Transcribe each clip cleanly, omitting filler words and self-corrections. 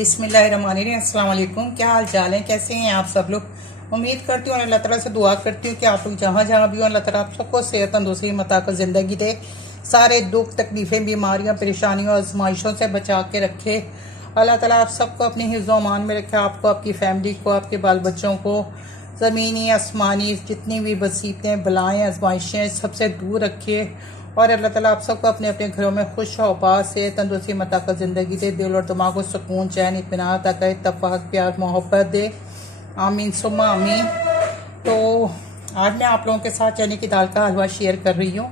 बिस्मिल्लाहिर्रहमानिर्रहीम। अस्सलाम वालेकुम। क्या हाल चाल है, कैसे हैं आप सब लोग। उम्मीद करती हूँ अल्लाह ताला से दुआ करती हूँ कि आप लोग जहाँ जहाँ भी हो अल्लाह ताला आप सबको सेहत तंदुरुस्ती मताकर ज़िंदगी दे, सारे दुख तकलीफ़ें बीमारियाँ परेशानियों आजमाइशों से बचा के रखे। अल्लाह ताला आप सबको अपनी हिफ्ज़ अमान में रखे, आपको, आपकी फैमिली को, आपके बाल बच्चों को ज़मीनी आसमानी जितनी भी वसीयतें बलाएँ आजमाइशें सबसे दूर रखे। और अल्लाह ताला आप सबको अपने अपने घरों में खुश आबाद से तंदुरुस्ती मताकर ज़िंदगी दे, दिल और दिमाग को सुकून चैन इत्मीनान अता करे, इत्तेफाक प्यार मोहब्बत दे। आमीन सुम्मा आमीन। तो आज मैं आप लोगों के साथ चने की दाल का हलवा शेयर कर रही हूँ।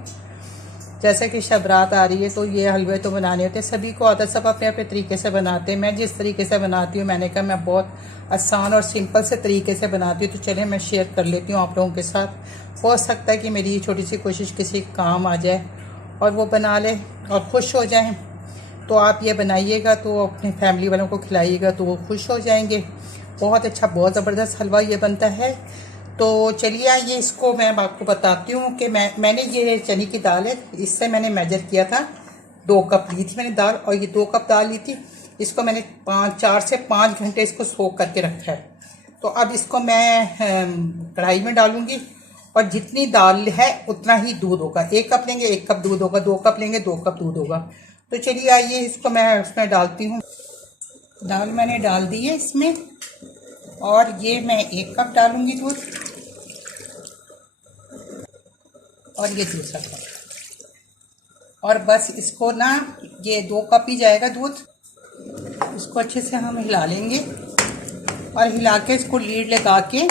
जैसे कि शब रात आ रही है तो ये हलवे तो बनाने होते हैं, सभी को आदत, सब अपने अपने तरीके से बनाते हैं। मैं जिस तरीके से बनाती हूँ, मैंने कहा मैं बहुत आसान और सिंपल से तरीके से बनाती हूँ, तो चलिए मैं शेयर कर लेती हूँ आप लोगों के साथ। हो सकता है कि मेरी ये छोटी सी कोशिश किसी काम आ जाए और वो बना ले और खुश हो जाएं। तो आप ये बनाइएगा तो अपनी फैमिली वालों को खिलाइएगा तो वो खुश हो जाएंगे। बहुत अच्छा, बहुत ज़बरदस्त हलवा ये बनता है। तो चलिए आइए इसको मैं आपको बताती हूँ कि मैंने ये चने की दाल है, इससे मैंने मेजर किया था 2 कप ली थी मैंने दाल, और ये 2 कप दाल ली थी। इसको मैंने 4 से 5 घंटे इसको सोख करके रखा है। तो अब इसको मैं कढ़ाई में डालूंगी और जितनी दाल है उतना ही दूध होगा। 1 कप लेंगे 1 कप दूध होगा, 2 कप लेंगे 2 कप दूध होगा। तो चलिए आइए इसको मैं उसमें डालती हूँ। दाल मैंने डाल दी है इसमें, और ये मैं 1 कप डालूंगी दूध, और ये दूसरा कप, और बस इसको ना ये 2 कप ही जाएगा दूध। इसको अच्छे से हम हिला लेंगे और हिला के इसको लीड लगा के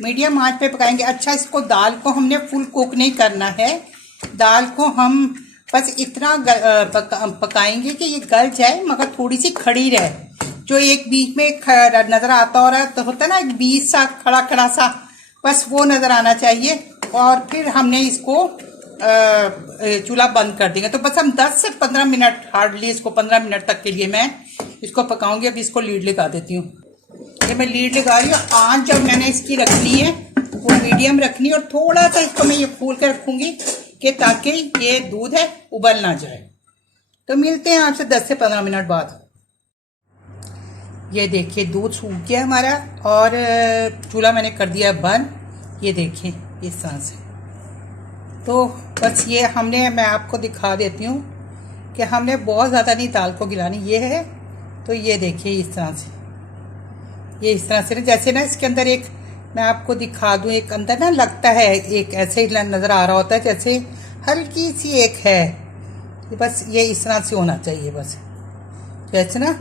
मीडियम आंच पे पकाएंगे। अच्छा, इसको दाल को हमने फुल कुक नहीं करना है, दाल को हम बस इतना पकाएंगे कि ये गल जाए मगर थोड़ी सी खड़ी रहे। जो एक बीच में नजर आता हो रहा है तो होता है ना एक बीच सा खड़ा खड़ा सा, बस वो नजर आना चाहिए। और फिर हमने इसको चूल्हा बंद कर देंगे। तो बस हम 10 से 15 मिनट, हार्डली इसको 15 मिनट तक के लिए मैं इसको पकाऊंगी। अब इसको लीड लगा देती हूँ। ये मैं लीड लगा रही हूँ। आंच जब मैंने इसकी रखनी है वो मीडियम रखनी है, और थोड़ा सा इसको मैं ये खोल के रखूंगी कि ताकि ये दूध है उबल ना जाए। तो मिलते हैं आपसे 10 से 15 मिनट बाद। ये देखिए दूध सूख गया हमारा, और चूल्हा मैंने कर दिया बंद। ये देखिए इस तरह से। तो बस ये हमने, मैं आपको दिखा देती हूँ कि हमने बहुत ज़्यादा नहीं दाल को गिलानी, ये है। तो ये देखिए इस तरह से, ये इस तरह से जैसे ना इसके अंदर एक, मैं आपको दिखा दूँ, एक अंदर ना लगता है एक ऐसे ही नज़र आ रहा होता है जैसे हल्की सी एक है। बस ये इस तरह से होना चाहिए बस, जैसे ना।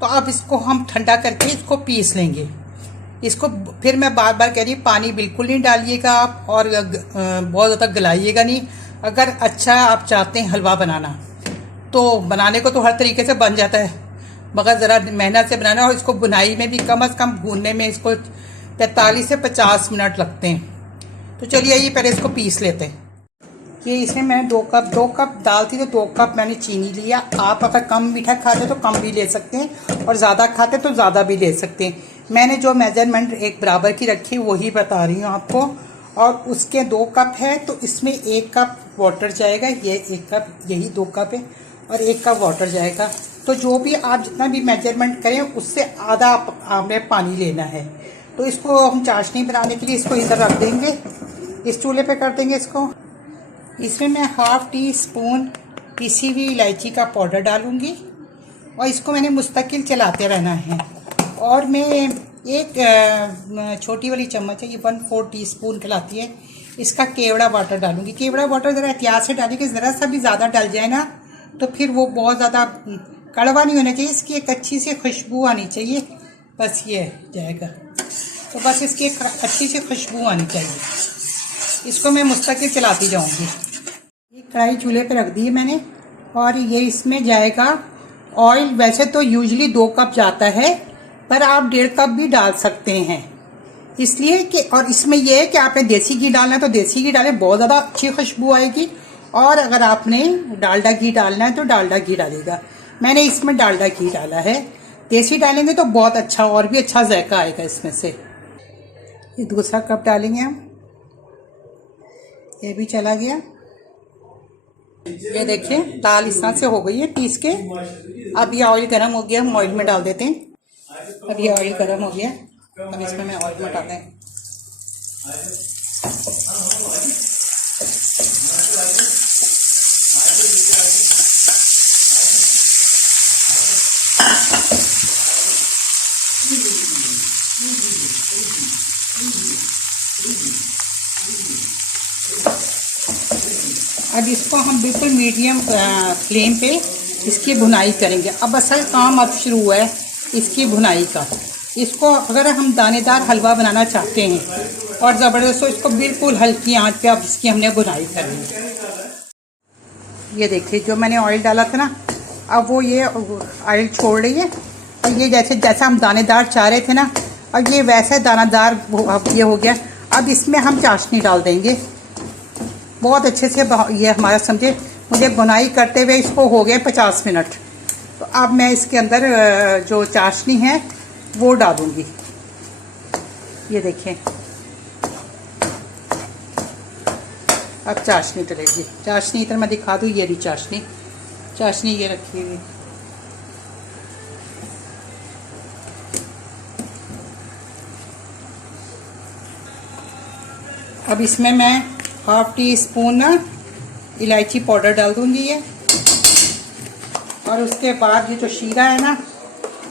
तो अब इसको हम ठंडा करके इसको पीस लेंगे। इसको फिर मैं बार बार कह रही हूँ, पानी बिल्कुल नहीं डालिएगा आप, और बहुत ज़्यादा गलाइएगा नहीं। अगर अच्छा आप चाहते हैं हलवा बनाना, तो बनाने को तो हर तरीके से बन जाता है, मगर ज़रा मेहनत से बनाना। और इसको बुनाई में भी कम से कम भूनने में इसको 45 से 50 मिनट लगते हैं। तो चलिए ये पहले इसको पीस लेते हैं। ये इसमें मैंने 2 कप दाल थी तो 2 कप मैंने चीनी लिया। आप अगर कम मीठा खाते तो कम भी ले सकते हैं, और ज़्यादा खाते तो ज़्यादा भी ले सकते हैं। मैंने जो मेजरमेंट एक बराबर की रखी वही बता रही हूँ आपको। और उसके 2 कप है तो इसमें 1 कप वाटर जाएगा। ये 1 कप, यही 2 कप है, और 1 कप वाटर जाएगा। तो जो भी आप जितना भी मेजरमेंट करें उससे आधा आपने पानी लेना है। तो इसको हम चाशनी बनाने के लिए इसको इधर रख देंगे, इस चूल्हे पे कर देंगे इसको। इसमें मैं 1/2 टीस्पून पिसी हुई इलायची का पाउडर डालूंगी, और इसको मैंने मुस्तकिल चलाते रहना है। और मैं एक छोटी वाली चम्मच है, ये 1/4 टीस्पून खिलाती है, इसका केवड़ा वाटर डालूंगी। केवड़ा वाटर ज़रा एहतियात से डालिए कि ज़रा सा भी ज़्यादा डल जाए ना तो फिर वो बहुत ज़्यादा कड़वा नहीं होना चाहिए, इसकी एक अच्छी सी खुशबू आनी चाहिए। बस ये जाएगा, तो बस इसकी एक अच्छी सी खुशबू आनी चाहिए। इसको मैं मुस्तकिल चलाती जाऊंगी। ये कढ़ाई चूल्हे पे रख दी है मैंने, और ये इसमें जाएगा ऑयल। वैसे तो यूजली 2 कप जाता है, पर आप 1.5 कप भी डाल सकते हैं, इसलिए कि, और इसमें यह है कि आपने देसी घी डालना है तो देसी घी डालें, बहुत ज़्यादा अच्छी खुशबू आएगी। और अगर आपने डालडा घी डालना है तो डालडा घी डालेगा। मैंने इसमें डालडा घी डाला है, देसी डालेंगे तो बहुत अच्छा, और भी अच्छा जायका आएगा इसमें से। ये दूसरा कप डालेंगे हम, ये भी चला गया। ये देखिए दाल इस तरह से हो गई है पीस के। अब ये ऑयल गर्म हो गया, हम ऑयल में डाल देते हैं। अब ये ऑयल गर्म हो गया, अब इसमें मैं ऑयल में डालते हैं। अब इसको हम बिल्कुल मीडियम फ्लेम पे इसकी भुनाई करेंगे। अब असल काम अब शुरू हुआ है इसकी भुनाई का। इसको अगर हम दानेदार हलवा बनाना चाहते हैं और ज़बरदस्त, तो इसको बिल्कुल हल्की आंच पे अब इसकी हमने भुनाई करनी है। ये देखिए जो मैंने ऑयल डाला था ना, अब वो ये ऑयल छोड़ रही है और ये जैसा हम दानेदार चाह रहे थे ना, अब ये वैसे दानादार अब ये हो गया। अब इसमें हम चाशनी डाल देंगे बहुत अच्छे से। ये हमारा समझे, मुझे बुनाई करते हुए इसको हो गए 50 मिनट। तो अब मैं इसके अंदर जो चाशनी है वो डालूंगी। ये देखें, अब चाशनी डलेगी। चाशनी इधर मैं दिखा दूँ, ये भी चाशनी ये रखी हुई। अब इसमें मैं ½ टी स्पून ना इलायची पाउडर डाल दूंगी ये। और उसके बाद ये जो शीरा है ना,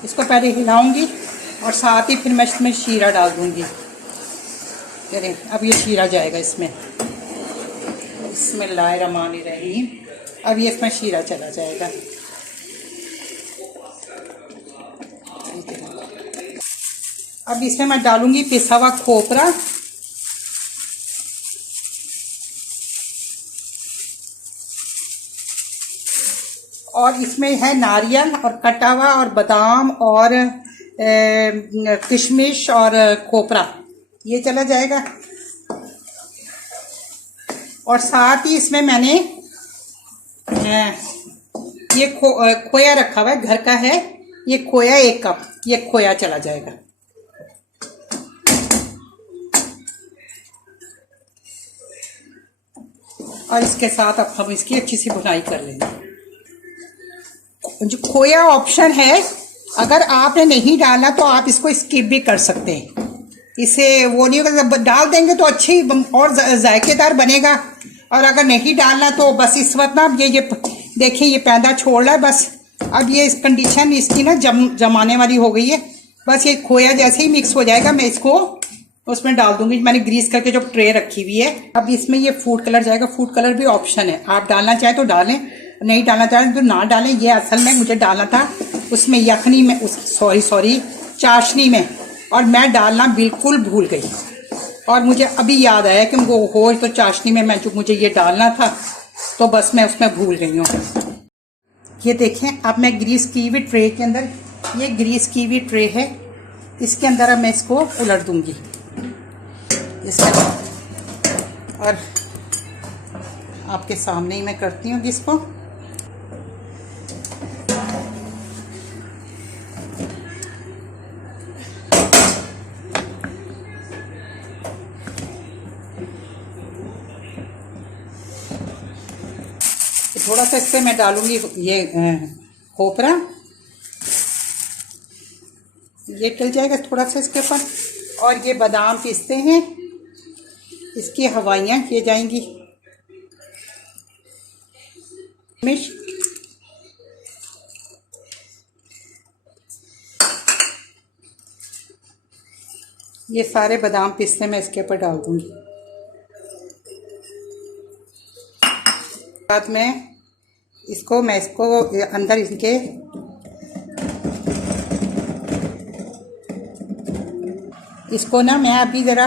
इसको पहले हिलाऊंगी और साथ ही फिर मैं इसमें शीरा डाल दूंगी। चलिए अब ये शीरा जाएगा इसमें। बिस्मिल्लाहिर्रहमानिर्रहीम। अब ये इसमें शीरा चला जाएगा। अब इसमें मैं डालूंगी पिसा हुआ खोपरा और इसमें है नारियल और कटा हुआ और बादाम और किशमिश और खोपरा, ये चला जाएगा। और साथ ही इसमें मैंने ये खोया रखा हुआ है, घर का है ये खोया, 1 कप ये खोया चला जाएगा। और इसके साथ अब हम इसकी अच्छी सी भुनाई कर लेंगे। जो खोया ऑप्शन है, अगर आपने नहीं डाला तो आप इसको स्किप भी कर सकते हैं। इसे वो नहीं होगा, डाल देंगे तो अच्छी और जायकेदार बनेगा। और अगर नहीं डालना तो बस इस वक्त ना ये देखिए ये पैदा छोड़ रहा है बस। अब ये इस कंडीशन इसकी ना जमाने वाली हो गई है। बस ये खोया जैसे ही मिक्स हो जाएगा मैं इसको उसमें डाल दूंगी। मैंने ग्रीस करके जो ट्रे रखी हुई है। अब इसमें ये फूड कलर जाएगा। फूड कलर भी ऑप्शन है, आप डालना चाहें तो डालें, नहीं डालना चाहें तो ना डालें। ये असल में मुझे डालना था उसमें यखनी में, सॉरी चाशनी में, और मैं डालना बिल्कुल भूल गई। और मुझे अभी याद आया कि वो हो तो चाशनी में मैं जो मुझे ये डालना था, तो बस मैं उसमें भूल गई हूँ। ये देखें, अब मैं ग्रीस की हुई ट्रे के अंदर, ये ग्रीस की हुई ट्रे है, इसके अंदर अब मैं इसको उलट दूंगी इसमें। और आपके सामने ही मैं करती हूँ इसको। थोड़ा सा इससे मैं डालूंगी ये खोपरा, ये डल जाएगा थोड़ा सा इसके ऊपर। और ये बादाम पिस्ते हैं, इसकी हवाइयाँ किए जाएंगी। मिर्च, ये सारे बादाम पिस्ते मैं इसके ऊपर डाल दूंगी। बाद में मैं इसको अंदर इनके इसको ना मैं अभी ज़रा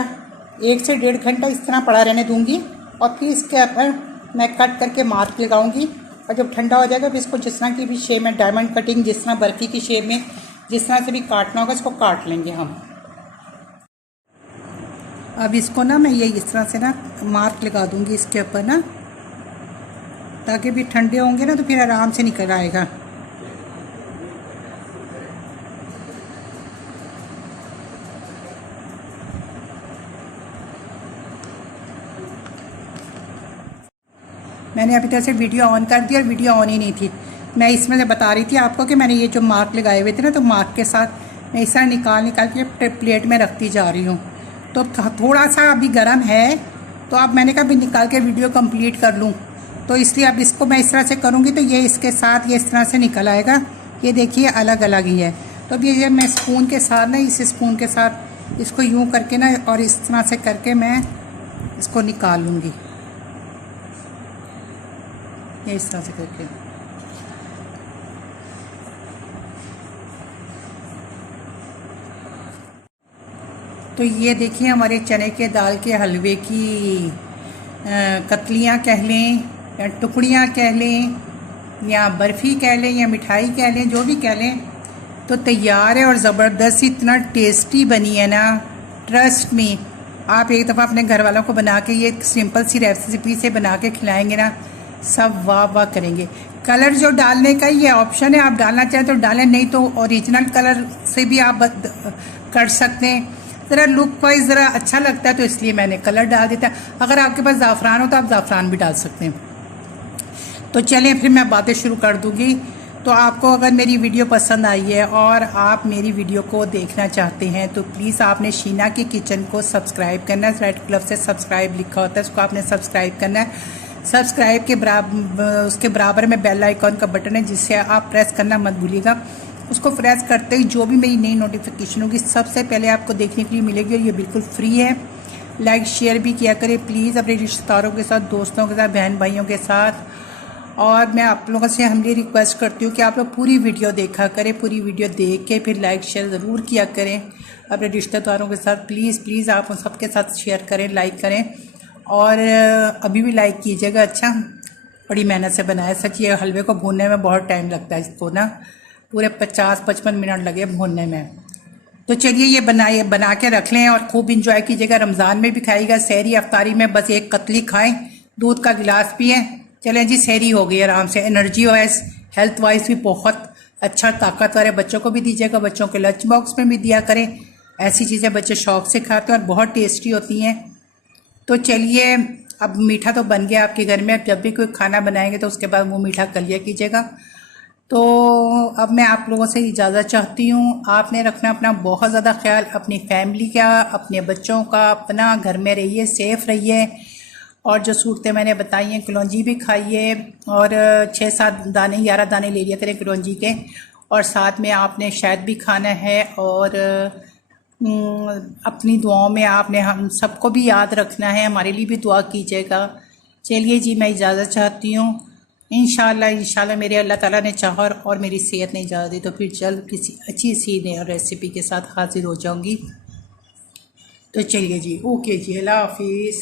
1 से 1.5 घंटा इस तरह पड़ा रहने दूंगी। और फिर इसके ऊपर मैं कट करके मार्क लगाऊंगी। और जब ठंडा हो जाएगा फिर इसको जिस तरह की भी शेप में, डायमंड कटिंग, जिस तरह बर्फ़ी की शेप में जिस तरह से भी काटना होगा इसको काट लेंगे हम। अब इसको ना मैं ये इस तरह से ना मार्क लगा दूंगी इसके ऊपर ना, ताकि भी ठंडे होंगे ना तो फिर आराम से निकल आएगा। मैंने अभी तरह से वीडियो ऑन कर दी और वीडियो ऑन ही नहीं थी। मैं इसमें से बता रही थी आपको कि मैंने ये जो मार्क लगाए हुए थे ना, तो मार्क के साथ मैं इस तरह निकाल के प्लेट में रखती जा रही हूँ। तो थोड़ा सा अभी गर्म है, तो अब मैंने कहा अभी निकाल के वीडियो कंप्लीट कर लूँ, तो इसलिए अब इसको मैं इस तरह से करूँगी तो ये इसके साथ ये इस तरह से निकल आएगा। ये देखिए अलग अलग ही है। तो अब ये मैं स्पून के साथ ना, इस स्पून के साथ इसको यूँ करके ना और इस तरह से करके मैं इसको निकाल लूँगी, ये इस तरह से करके। तो ये देखिए हमारे चने के दाल के हलवे की कतलियाँ कह लें या टुकड़ियाँ कह लें या बर्फ़ी कह लें या मिठाई कह लें, जो भी कह लें, तो तैयार है। और ज़बरदस्त इतना टेस्टी बनी है ना, ट्रस्ट में। आप एक दफ़ा अपने घर वालों को बना के ये सिंपल सी रेसिपी से बना के खिलाएंगे ना, सब वाह वाह करेंगे। कलर जो डालने का ये ऑप्शन है, आप डालना चाहें तो डालें, नहीं तो ओरिजिनल कलर से भी आप कर सकते हैं। ज़रा लुक वाइज ज़रा अच्छा लगता है तो इसलिए मैंने कलर डाल देता है। अगर आपके पास ज़ाफ़रान हो तो आप ज़ाफ़रान भी डाल सकते हैं। तो चलें फिर मैं बातें शुरू कर दूँगी। तो आपको अगर मेरी वीडियो पसंद आई है और आप मेरी वीडियो को देखना चाहते हैं तो प्लीज़ आपने शीना की किचन को सब्सक्राइब करना है। रेड कलर से सब्सक्राइब लिखा होता है, उसको आपने सब्सक्राइब करना है। सब्सक्राइब के उसके बराबर में बेल आइकॉन का बटन है, जिससे आप प्रेस करना मत भूलिएगा। उसको प्रेस करते ही जो भी मेरी नई नोटिफिकेशन होगी सबसे पहले आपको देखने के लिए मिलेगी, और ये बिल्कुल फ्री है। लाइक शेयर भी किया करें प्लीज़ अपने रिश्तेदारों के साथ, दोस्तों के साथ, बहन भाइयों के साथ। और मैं आप लोगों से हमली रिक्वेस्ट करती हूँ कि आप लोग पूरी वीडियो देखा करें, पूरी वीडियो देख के फिर लाइक शेयर ज़रूर किया करें अपने रिश्तेदारों के साथ। प्लीज़ आप उन सबके साथ शेयर करें, लाइक करें, और अभी भी लाइक कीजिएगा। अच्छा, बड़ी मेहनत से बनाया सच। ये हलवे को भूनने में बहुत टाइम लगता है, इसको ना पूरे 50-55 मिनट लगे भूनने में। तो चलिए ये बना के रख लें और खूब इंजॉय कीजिएगा। रमज़ान में भी खाइएगा, सहरी अफ्तारी में बस एक कतली खाएं, दूध का गिलास पिएं। चलें जी, सहरी हो गई आराम से। एनर्जी वाइज, हेल्थ वाइज भी बहुत अच्छा, ताकतवर है। बच्चों को भी दीजिएगा, बच्चों के लंच बॉक्स में भी दिया करें। ऐसी चीज़ें बच्चे शौक से खाते हैं और बहुत टेस्टी होती हैं। तो चलिए, अब मीठा तो बन गया आपके घर में। अब जब भी कोई खाना बनाएंगे तो उसके बाद वो मीठा कर लिया कीजिएगा। तो अब मैं आप लोगों से इजाज़त चाहती हूँ। आपने रखना अपना बहुत ज़्यादा ख्याल, अपनी फैमिली का, अपने बच्चों का। अपना घर में रहिए, सेफ़ रहिए। और जो सूरतें मैंने बताई हैं, कलौंजी भी खाइए, और 6-7 दाने 11 दाने ले लिया करें कलौंजी के। और साथ में आपने शहद भी खाना है। और अपनी दुआओं में आपने हम सबको भी याद रखना है, हमारे लिए भी दुआ कीजिएगा। चलिए जी, मैं इजाज़त चाहती हूँ। इंशाल्लाह मेरे अल्लाह ताला ने चाहा और मेरी सेहत ने इजाज़त दी तो फिर जल्द किसी अच्छी सी नई रेसिपी के साथ हाजिर हो जाऊँगी। तो चलिए जी, ओके जी, अल्लाह हाफिज़।